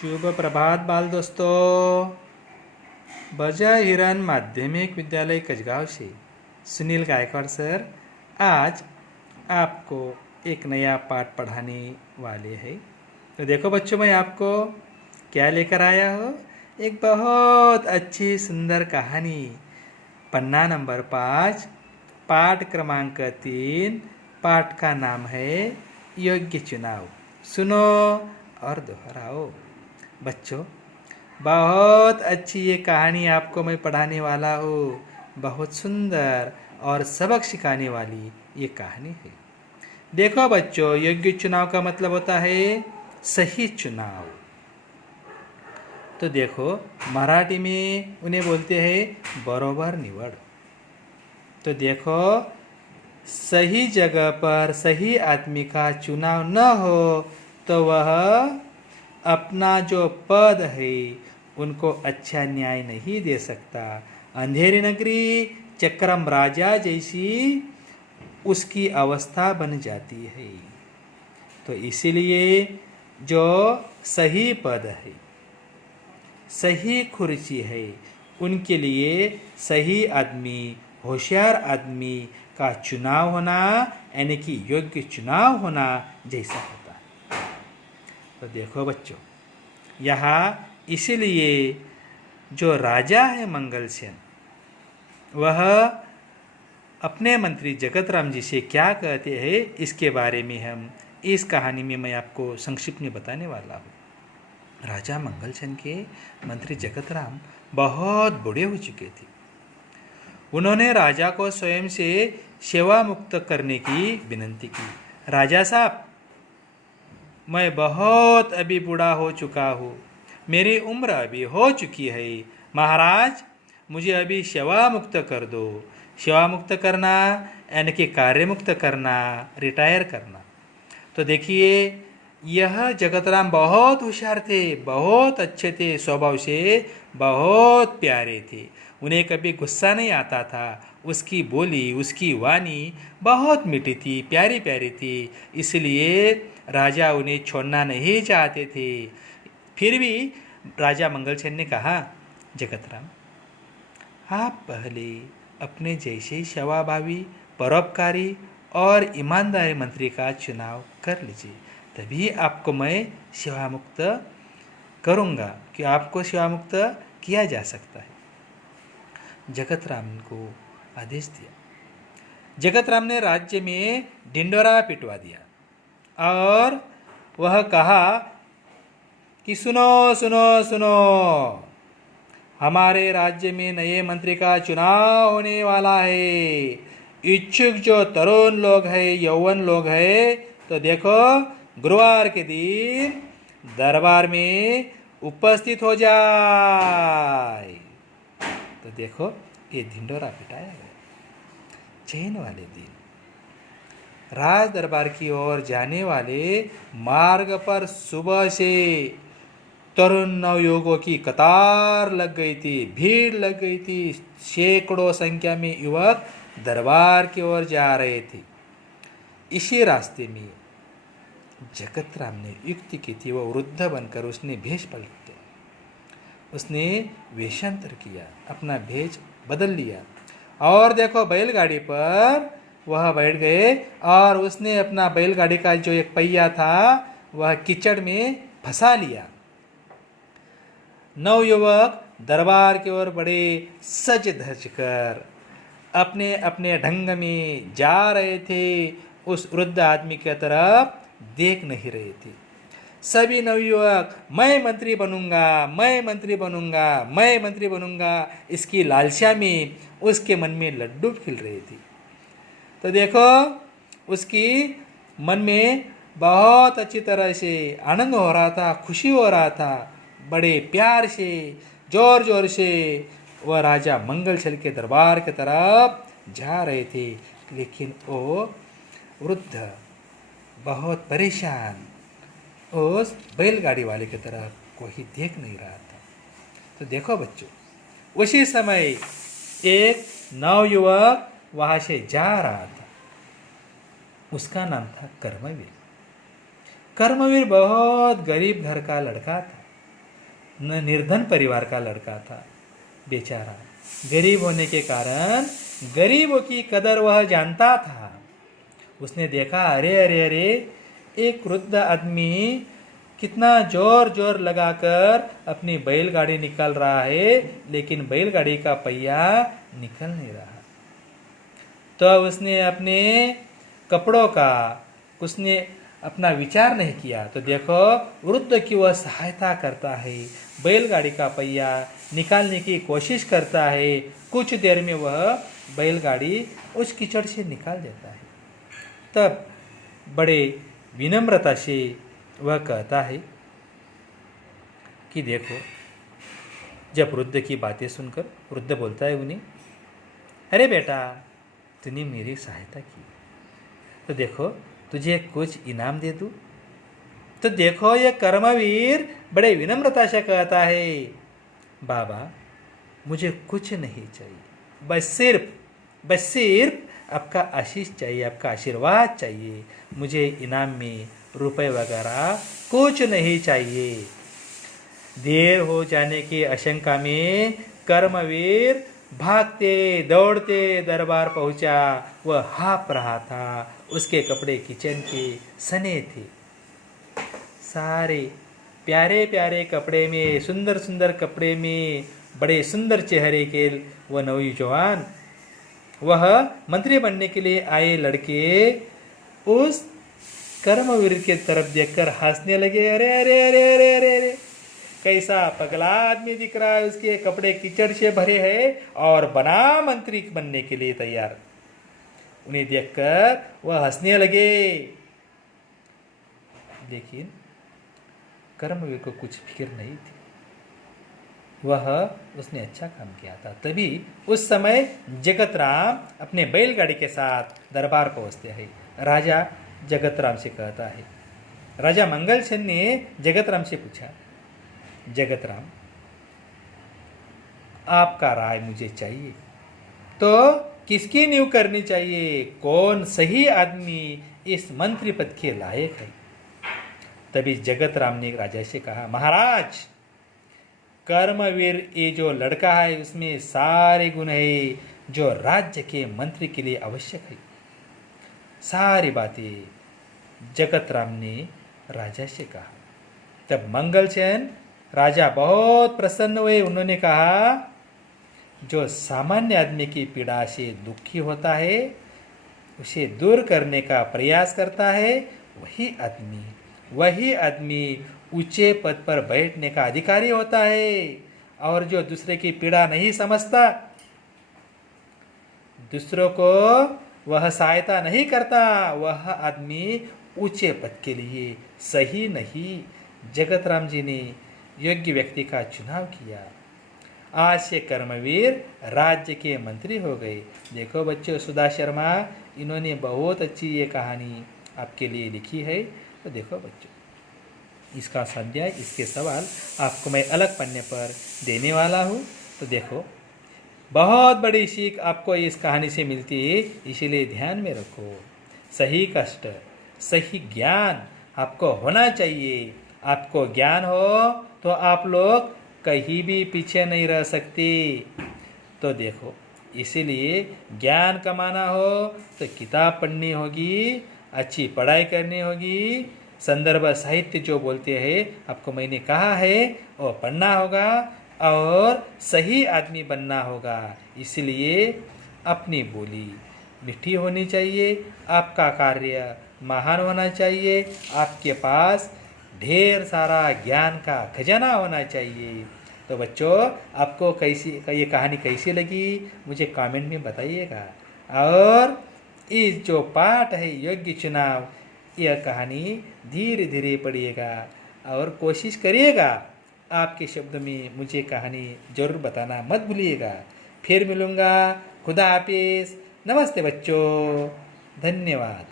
शुभ प्रभात बाल दोस्तों। बजा हिरन माध्यमिक विद्यालय कचगांव से सुनील गायकवाड़ सर आज आपको एक नया पाठ पढ़ाने वाले हैं। तो देखो बच्चों, मैं आपको क्या लेकर आया हूँ, एक बहुत अच्छी सुंदर कहानी। पन्ना नंबर 5, पाठ क्रमांक 3। पाठ का नाम है योग्य चुनाव। सुनो और दोहराओ। बच्चों, बहुत अच्छी ये कहानी आपको मैं पढ़ाने वाला हूँ। बहुत सुंदर और सबक सिखाने वाली ये कहानी है। देखो बच्चों, योग्य चुनाव का मतलब होता है सही चुनाव। तो देखो, मराठी में उन्हें बोलते हैं बरोबर निवड। तो देखो, सही जगह पर सही आदमी का चुनाव न हो तो वह अपना जो पद है उनको अच्छा न्याय नहीं दे सकता। अंधेरी नगरी चक्रम राजा जैसी उसकी अवस्था बन जाती है। तो इसीलिए जो सही पद है, सही कुर्सी है, उनके लिए सही आदमी, होशियार आदमी का चुनाव होना, यानी कि योग्य चुनाव होना जैसा होता है। तो देखो बच्चों, यहाँ इसलिए जो राजा है मंगलसेन, वह अपने मंत्री जगत राम जी से क्या कहते हैं, इसके बारे में हम इस कहानी में मैं आपको संक्षिप्त में बताने वाला हूँ। राजा मंगलसेन के मंत्री जगत राम बहुत बूढ़े हो चुके थे। उन्होंने राजा को स्वयं से सेवा मुक्त करने की विनती की। राजा साहब, मैं बहुत अभी बूढ़ा हो चुका हूँ, मेरी उम्र अभी हो चुकी है। महाराज, मुझे अभी सेवा मुक्त कर दो। सेवा मुक्त करना यानी कि कार्य मुक्त करना, रिटायर करना। तो देखिए, यह जगतराम बहुत होशियार थे, बहुत अच्छे थे, स्वभाव से बहुत प्यारे थे। उन्हें कभी गुस्सा नहीं आता था। उसकी बोली, उसकी वाणी बहुत मीठी थी, प्यारी प्यारी थी। इसलिए राजा उन्हें छोड़ना नहीं चाहते थे। फिर भी राजा मंगलसेन ने कहा, जगतराम, आप पहले अपने जैसे सेवाभावी, परोपकारी और ईमानदारी मंत्री का चुनाव कर लीजिए, तभी आपको मैं सेवा मुक्त करूँगा, कि आपको सेवा मुक्त किया जा सकता है। जगतराम को आदेश दिया। जगतराम ने राज्य में ढिंडोरा पिटवा दिया और वह कहा कि सुनो सुनो सुनो, हमारे राज्य में नए मंत्री का चुनाव होने वाला है। इच्छुक जो तरुण लोग हैं, यौवन लोग हैं, तो देखो गुरुवार के दिन दरबार में उपस्थित हो जाए। तो देखो, ये ढिंडोरा पिटाया गया। चैन वाले दिन राज दरबार की ओर जाने वाले मार्ग पर सुबह से तरुण नवयुवकों की कतार लग गई थी, भीड़ लग गई थी। सैकड़ों संख्या में युवक दरबार की ओर जा रहे थे। इसी रास्ते में जगतराम ने युक्ति की थी। वो वृद्ध बनकर उसने भेष पलट दिया, उसने वेशांतर किया, अपना भेष बदल लिया और देखो बैलगाड़ी पर वह बैठ गए और उसने अपना बैलगाड़ी का जो एक पहिया था वह कीचड़ में फंसा लिया। नवयुवक दरबार की ओर बड़े सज धज कर अपने अपने ढंग में जा रहे थे। उस वृद्ध आदमी की तरफ देख नहीं रहे थे। सभी नवयुवक मैं मंत्री बनूंगा, मैं मंत्री बनूंगा, मैं मंत्री बनूंगा, इसकी लालसा में उसके मन में लड्डू खिल रहे थे। तो देखो, उसकी मन में बहुत अच्छी तरह से आनंद हो रहा था, खुशी हो रहा था। बड़े प्यार से, जोर जोर से वह राजा मंगलसेन के दरबार की तरफ जा रहे थे। लेकिन वो वृद्ध बहुत परेशान उस बैलगाड़ी वाले की तरफ कोई देख नहीं रहा था। तो देखो बच्चों, उसी समय एक नवयुवक वहाँ से जा रहा था। उसका नाम था कर्मवीर। कर्मवीर बहुत गरीब घर का लड़का था। निर्धन परिवार का लड़का था। बेचारा गरीब होने के कारण गरीबों की कदर वह जानता था। उसने देखा, अरे अरे अरे, एक वृद्ध आदमी कितना जोर जोर लगाकर अपनी बैलगाड़ी निकाल रहा है, लेकिन बैलगाड़ी का पहिया निकल नहीं रहा। तो उसने अपने कपड़ों का उसने अपना विचार नहीं किया। तो देखो, वृद्ध की वह सहायता करता है, बैलगाड़ी का पहिया निकालने की कोशिश करता है। कुछ देर में वह बैलगाड़ी उस कीचड़ से निकाल देता है। तब बड़े विनम्रता से वह कहता है कि देखो, जब वृद्ध की बातें सुनकर वृद्ध बोलता है उन्हें, अरे बेटा, तूने मेरी सहायता की, तो देखो तुझे कुछ इनाम दे दूँ। तो देखो, ये कर्मवीर बड़े विनम्रता से कहता है, बाबा मुझे कुछ नहीं चाहिए, बस सिर्फ आपका आशीष चाहिए, आपका आशीर्वाद चाहिए। मुझे इनाम में रुपए वगैरह कुछ नहीं चाहिए। देर हो जाने की आशंका में कर्मवीर भागते दौड़ते दरबार पहुंचा। वह हाँफ रहा था, उसके कपड़े किचन के सने थे। सारे प्यारे प्यारे कपड़े में, सुंदर सुंदर कपड़े में, बड़े सुंदर चेहरे के वह नौजवान, वह मंत्री बनने के लिए आए लड़के उस कर्मवीर के तरफ देखकर हंसने लगे। अरे अरे अरे अरे अरे अरे, कैसा पगला आदमी दिख रहा है, उसके कपड़े कीचड़ से भरे हैं और बना मंत्री बनने के लिए तैयार। उन्हें देखकर वह हंसने लगे। लेकिन कर्मवीर को कुछ फिक्र नहीं थी, उसने अच्छा काम किया था। तभी उस समय जगतराम अपने बैलगाड़ी के साथ दरबार पहुंचते हैं। राजा जगतराम से कहता है, राजा मंगलसेन ने जगतराम से पूछा, जगतराम आपका राय मुझे चाहिए, तो किसकी नींव करनी चाहिए? कौन सही आदमी इस मंत्री पद के लायक है? तभी जगतराम ने राजा से कहा, महाराज, कर्मवीर ये जो लड़का है उसमें सारे गुण है जो राज्य के मंत्री के लिए आवश्यक है। सारी बातें जगतराम ने राजा से कहा। तब मंगलसेन राजा बहुत प्रसन्न हुए। उन्होंने कहा, जो सामान्य आदमी की पीड़ा से दुखी होता है, उसे दूर करने का प्रयास करता है, वही आदमी ऊंचे पद पर बैठने का अधिकारी होता है। और जो दूसरे की पीड़ा नहीं समझता, दूसरों को वह सहायता नहीं करता, वह आदमी ऊंचे पद के लिए सही नहीं। जगतराम जी ने योग्य व्यक्ति का चुनाव किया। आज से कर्मवीर राज्य के मंत्री हो गए। देखो बच्चों, सुधा शर्मा इन्होंने बहुत अच्छी ये कहानी आपके लिए लिखी है। तो देखो बच्चों, इसका स्वाध्याय, इसके सवाल आपको मैं अलग पन्ने पर देने वाला हूँ। तो देखो, बहुत बड़ी सीख आपको इस कहानी से मिलती है, इसीलिए ध्यान में रखो। सही कष्ट, सही ज्ञान आपको होना चाहिए। आपको ज्ञान हो तो आप लोग कहीं भी पीछे नहीं रह सकते। तो देखो, इसीलिए ज्ञान कमाना हो तो किताब पढ़नी होगी, अच्छी पढ़ाई करनी होगी, संदर्भ साहित्य जो बोलते हैं आपको मैंने कहा है वो पढ़ना होगा, और सही आदमी बनना होगा। इसलिए अपनी बोली मीठी होनी चाहिए, आपका कार्य महान होना चाहिए, आपके पास ढेर सारा ज्ञान का खजाना होना चाहिए। तो बच्चों, आपको ये कहानी कैसी लगी मुझे कमेंट में बताइएगा। और इस जो पाठ है योग्य चुनाव, यह कहानी धीरे धीरे पढ़िएगा और कोशिश करिएगा आपके शब्द में मुझे कहानी जरूर बताना मत भूलिएगा। फिर मिलूँगा। खुदा हाफिज। नमस्ते बच्चों, धन्यवाद।